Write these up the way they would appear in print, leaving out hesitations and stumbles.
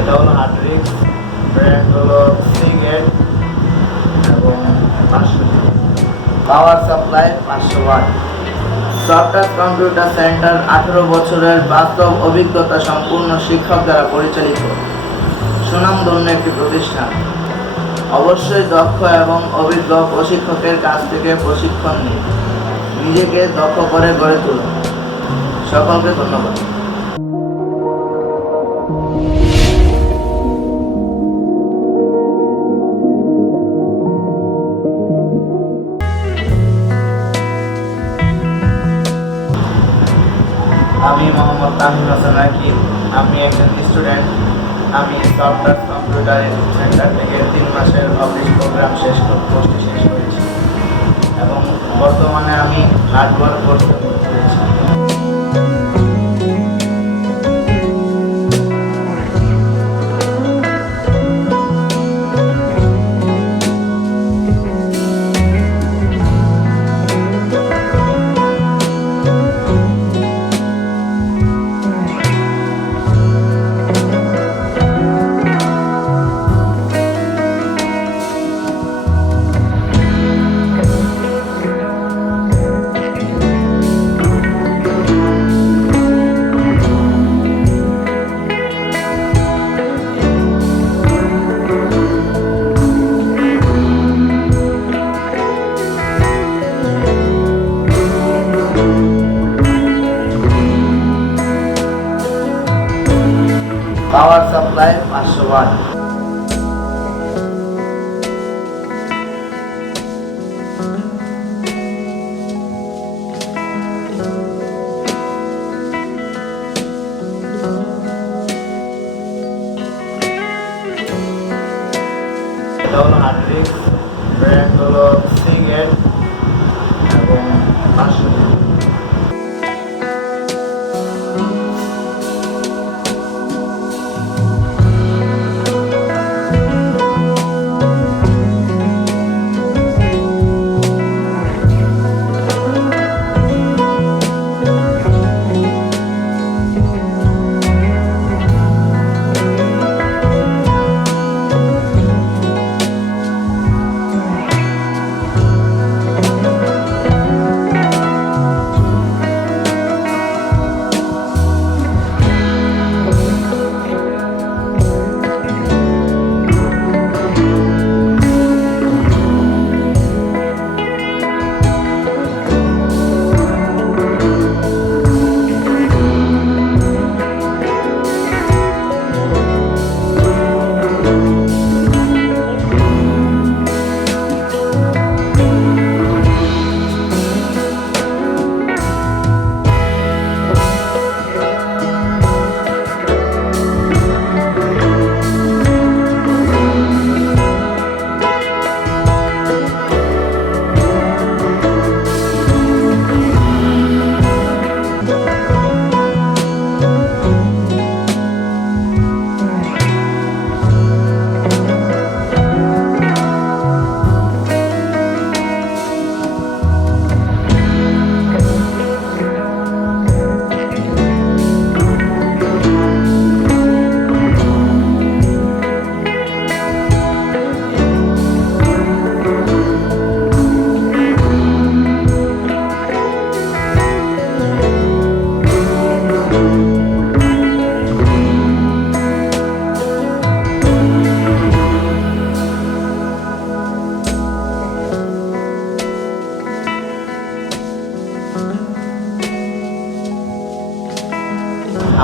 এটা হলো hard disk, brand হলো সিগেট এবং 500 GB. Power supply 500 watt. Software computer centre 18 বছরের বাস্তব অভিজ্ঞতা সম্পূর্ণ শিক্ষক দ্বারা পরিচালিত সুনামধন্য একটি প্রতিষ্ঠান। অবশ্যই দক্ষ এবং অভিজ্ঞ প্রশিক্ষকের কাছ থেকে প্রশিক্ষণ নিন, নিজেকে দক্ষ করে গড়ে তুলুন। সকলকে ধন্যবাদ। আমি মোহাম্মদ তামিম হাসান রাকিব। আমি একজন স্টুডেন্ট। আমি সফটওয়্যার কম্পিউটার সেন্টার থেকে 3 মাসের অফিস প্রোগ্রাম কোর্সটি শেষ করেছি এবং বর্তমানে আমি হার্ডওয়্যার কোর্সে ভর্তি হয়েছি। Power supply 500 watt. এটা হলো হার্ড ডিস্ক, ব্র্যান্ড হলো সিগেট এবং 500 জিবি।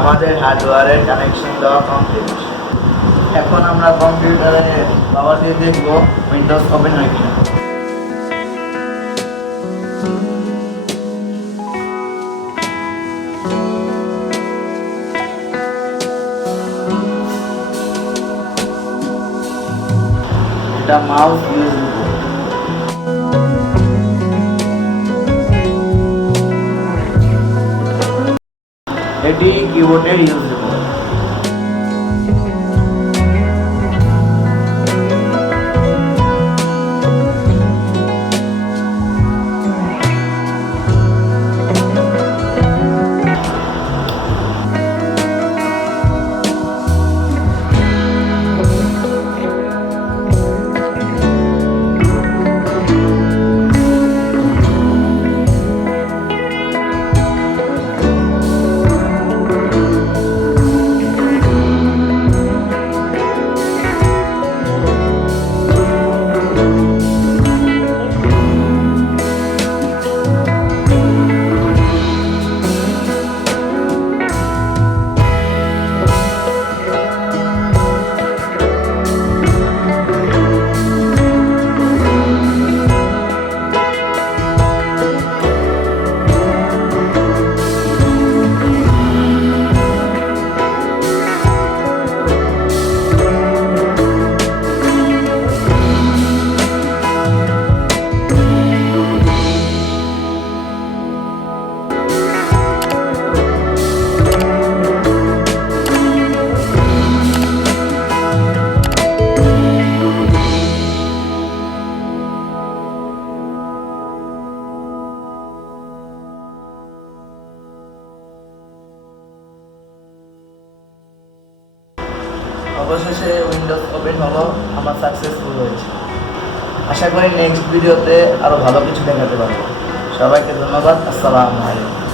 আমাদের হার্ডওয়্যারের কানেকশন দেওয়া কমপ্লিট। এখন আমরা কম্পিউটারে পাওয়ার দিয়ে দেখব উইন্ডোজ ওপেন হয় কিনা। এটা মাউস ইউএসবি পোর্ট। এটি কিবোর্ডের ইউএসবি পোর্ট। অবশেষে উইন্ডোজ ওপেন হলো, আমার সাকসেসফুল হয়েছে। আশা করি নেক্সট ভিডিওতে আরও ভালো কিছু দেখাতে পারবো। সবাইকে ধন্যবাদ। আসসালামু আলাইকুম।